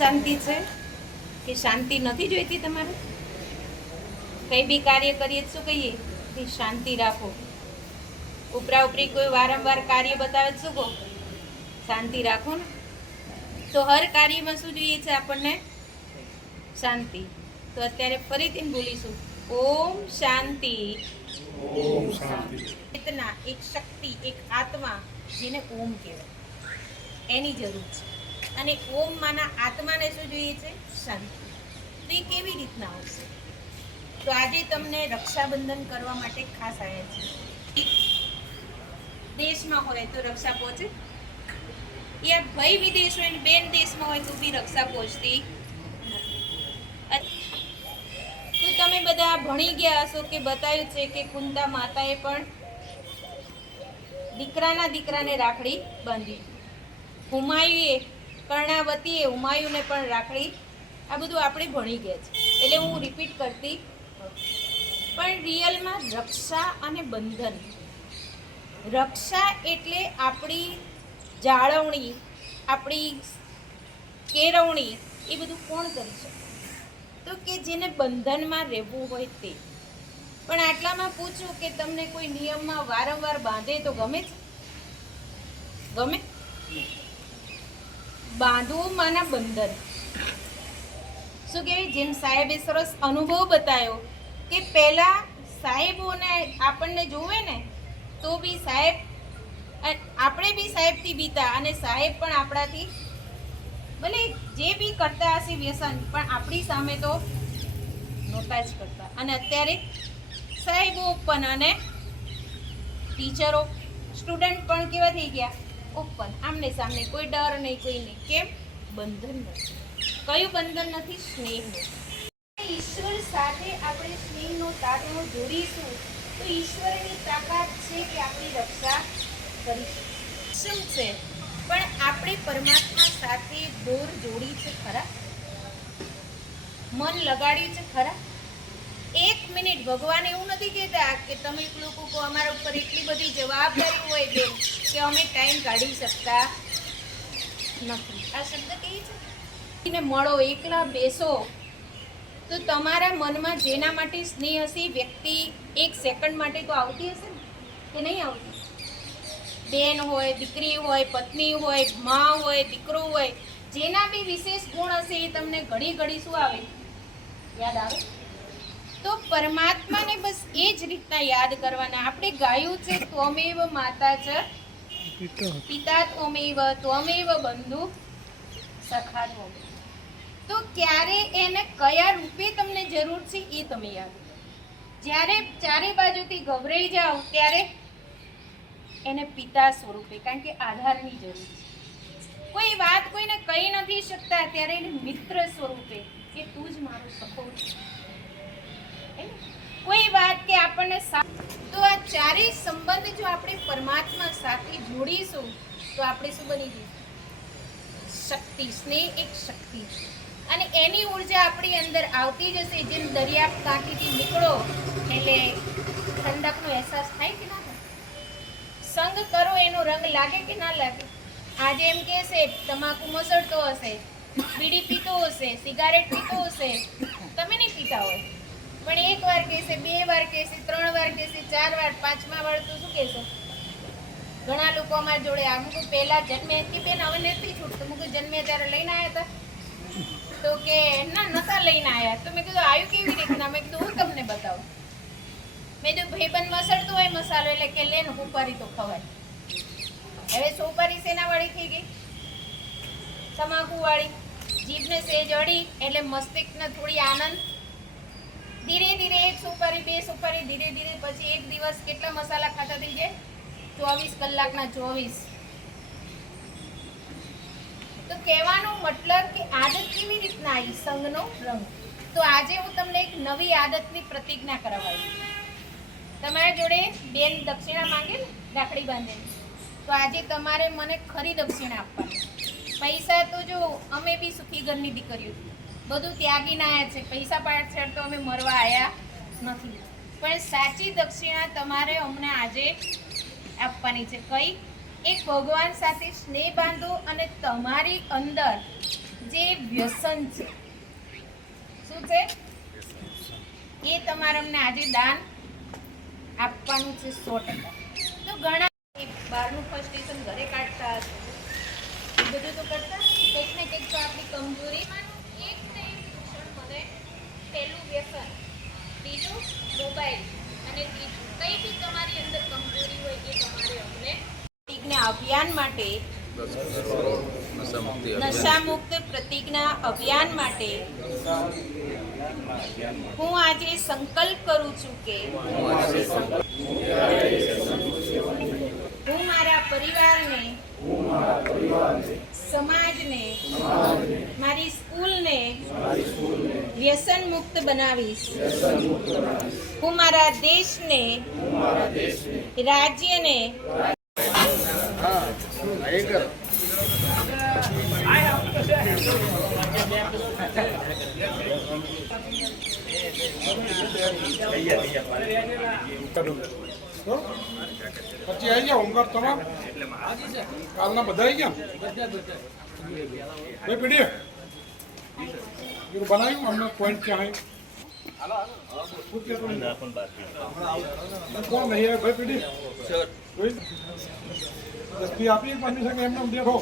શાંતિ છે કે શાંતિ નથી જોઈતી તમારે? કઈ બી કાર્ય કરીએ શું કહીએ કે શાંતિ રાખો. ઉપરા ઉપરી કોઈ વારંવાર કાર્ય બતાવે શું કહો? શાંતિ રાખો ને. તો હર કાર્યમાં શું જોઈએ છે આપણને? શાંતિ. તો અત્યારે ફરીથી બોલીશું ઓમ શાંતિ. ઓમ શાંતિ. ચેતના, એક શક્તિ, એક આત્મા જેને ઓમ કહેવાય, એની જરૂર છે. અને ઓમ માના આત્માને શું જોઈએ છે? શાંતિ. તો એ કેવી રીતના આવશે? તો આજે તમને રક્ષાબંધન કરવા માટે ખાસ આવ્યા છે. દેશમાં હોય તો રક્ષા પહોંચે, યા ભાઈ વિદેશ હોય ને બેન દેશમાં હોય તો બી રક્ષા પહોંચતી. તો તમે બધા ભણી ગયા હશો કે બતાવ્યું છે કે કુંતા માતાએ પણ દીકરાને રાખડી બાંધી. હુમાયુએ, કર્ણાવતીએ હુમાયુને પણ રાખડી. આ બધું આપણે ભણી ગયા છે એટલે હું રિપીટ કરતી. પણ રિયલમાં રક્ષા અને બંધન, રક્ષા એટલે આપણી જાળવણી, આપણી કેળવણી, એ બધું કોણ કરી શકે? તો કે જેને બંધનમાં રહેવું હોય તે. પણ આટલામાં પૂછું કે તમને કોઈ નિયમમાં વારંવાર બાંધે તો ગમે છે? ગમે? બાંધવું માના બંધન. શું કહેવાય? જેમ સાહેબે સરસ અનુભવ બતાવ્યો કે પહેલા સાહેબોને આપણને જોવે ને તો બી સાહેબ, આપણે બી સાહેબથી બીતા અને સાહેબ પણ આપણાથી ભલે જે બી કરતા હશે વ્યસન, પણ આપણી સામે તો નહોતા જ કરતા. અને અત્યારે સાહેબો ઓપન અને ટીચરો, સ્ટુડન્ટ પણ કેવા થઈ ગયા? ઓપન, આમને સામને, કોઈ ડર નહીં, કોઈ નહીં. કેમ? બંધન નથી. કયું બંધન નથી? સ્નેહનું. ઈશ્વર સાથે આપણે સ્નેહનો તાળો જોડીશું તો ઈશ્વરની તાકાત છે કે આપણી રક્ષા કરીશું. શું છે? પણ આપણે પરમાત્મા સાથે દોર જોડી છે ખરા? મન લગાડ્યું છે ખરા? એક મિનિટ, ભગવાન એવું નથી કહેતા કે તમે લોકો અમારા ઉપર એટલી બધી જવાબદારી હોય બેન કે અમે ટાઈમ કાઢી શકતા નથી. આ શબ્દ કહે છે મળો, એકલા બેસો તો તમારા મનમાં જેના માટે સ્નેહ હશે વ્યક્તિ એક સેકન્ડ માટે તો આવતી હશે ને કે નહીં આવતી? બેન હોય, દીકરી હોય, પત્ની હોય, મા હોય, દીકરો હોય, જેના બી વિશેષ ગુણ હશે એ તમને ઘડી ઘડી શું આવે? યાદ આવે. તો પરમાત્માને બસ એ જ રીતના યાદ કરવાના. આપણે ગાયું છે ત્વમેવ માતા ચ પિતા ત્વમેવ, ત્વમેવ બંધુ સખા ત્વમેવ. તો ક્યારે એને કયા રૂપે તમને જરૂર છે એ તમે યાદ. જ્યારે ચારે બાજુથી ગભરાઈ જાઓ ત્યારે એને પિતા સ્વરૂપે, કારણ કે આધારની જરૂર છે. કોઈ વાત કોઈને કહી નથી શકતા ત્યારે એને મિત્ર સ્વરૂપે કે તું જ મારો સખો છે. કોઈ વાત કે આપણને તો આ ચારેય સંબંધ જો આપણે પરમાત્મા સાથે જોડીશું તો આપણે શું બની જઈશું? શક્તિ. સ્નેહ એક શક્તિ છે અને એની ઉર્જા આપણી અંદર આવતી જશે. જેમ દરિયા કાંઠેથી નીકળો એટલે ઠંડકનો અહેસાસ થાય કે ના થાય? સંગ કરો એનો રંગ લાગે કે ના લાગે? આજે એમ કહેશે તમાકુ મસળતો હશે, બીડી પીતો હશે, સિગારેટ પીતો હશે, તમે નહીં પીતા હોય, પણ એક વાર કહેશે, બે વાર કહેશે, ત્રણ વાર કહેશે, ચાર વાર, પાંચમા વાર તો શું કહેશો? ઘણા લોકો અમારા જોડે અમુક પહેલા જન્મે કે બેન હવે નથી છૂટતું, અમુક જન્મે ત્યારે લઈને આવ્યા હતા તો કે ના નતા લઈને આવ્યા. તો મેં કીધું આવ્યું કેવી રીતના? મેં કીધું હું તમને બતાવું. મેં જો ભાઈબંધ મસળતો હોય મસાલો એટલે કે લે ને સુપારી તો ખવાય. હવે સુપારી શેના વાળી થઈ ગઈ? તમાકુ વાળી. જીભને સેજ અડી એટલે મસ્તિષ્કને થોડી આનંદ. ધીરે ધીરે એક સુપારી, બે સુપારી, ધીરે ધીરે પછી એક દિવસ કેટલા મસાલા ખાતા થઈ જાય? 24 કલાકના 24. તો કહેવાનો મતલબ કે આદત કેવી રીતના આવી? સંગનો રંગ. તો આજે હું તમને એક નવી આદતની પ્રતિજ્ઞા કરાવવાની. તમારા જોડે બેન દક્ષિણા માંગે ને રાખડી બાંધે, તો આજે તમારે મને ખરી દક્ષિણા આપવાની. પૈસા તો જો અમે બી સુખી ઘરની દીકરીઓ બધું ત્યાગીને આવ્યા છે, પૈસા પાછળ તો અમે મરવા આવ્યા નથી. પણ સાચી દક્ષિણા તમારે અમને આજે આપવાની છે. કઈ? એક ભગવાન સાથે સ્નેહ બાંધો અને તમારી અંદર જે વ્યસન છે. શું છે? એ તમારે અમને આજે દાન આપવાનું છે 100%. તો ઘણા બહારનું ફ્રસ્ટ્રેશન ઘરે કાઢતા હશે, એ બધું તો કરતા કંઈક ને કંઈક તો આપણી કમજોરીમાંનું એક ને એક દૂષણ મને પહેલું વ્યસન, બીજું મોબાઈલ અને ત્રીજું કંઈ બી તમારી અંદર કમજોરી હોય એ તમારે અમને પ્રતિજ્ઞા અભિયાન માટે નશામુક્ત પ્રતિજ્ઞા અભિયાન માટે હું આજે સંકલ્પ કરું છું કે હું મારા પરિવારને, સમાજને, મારી સ્કૂલને વ્યસન મુક્ત બનાવીશ. હું મારા દેશને, રાજ્યને પછી આવી ગયા હોમવર્ક તમામ કાલના બધા આવી ગયા ભાઈ પીડીએ બનાવ્યું અમને પોઈન્ટ ક્યાં કોણ નહીં આવે ભાઈ પીડી દસ્તી આપી બની શકે એમને દેખો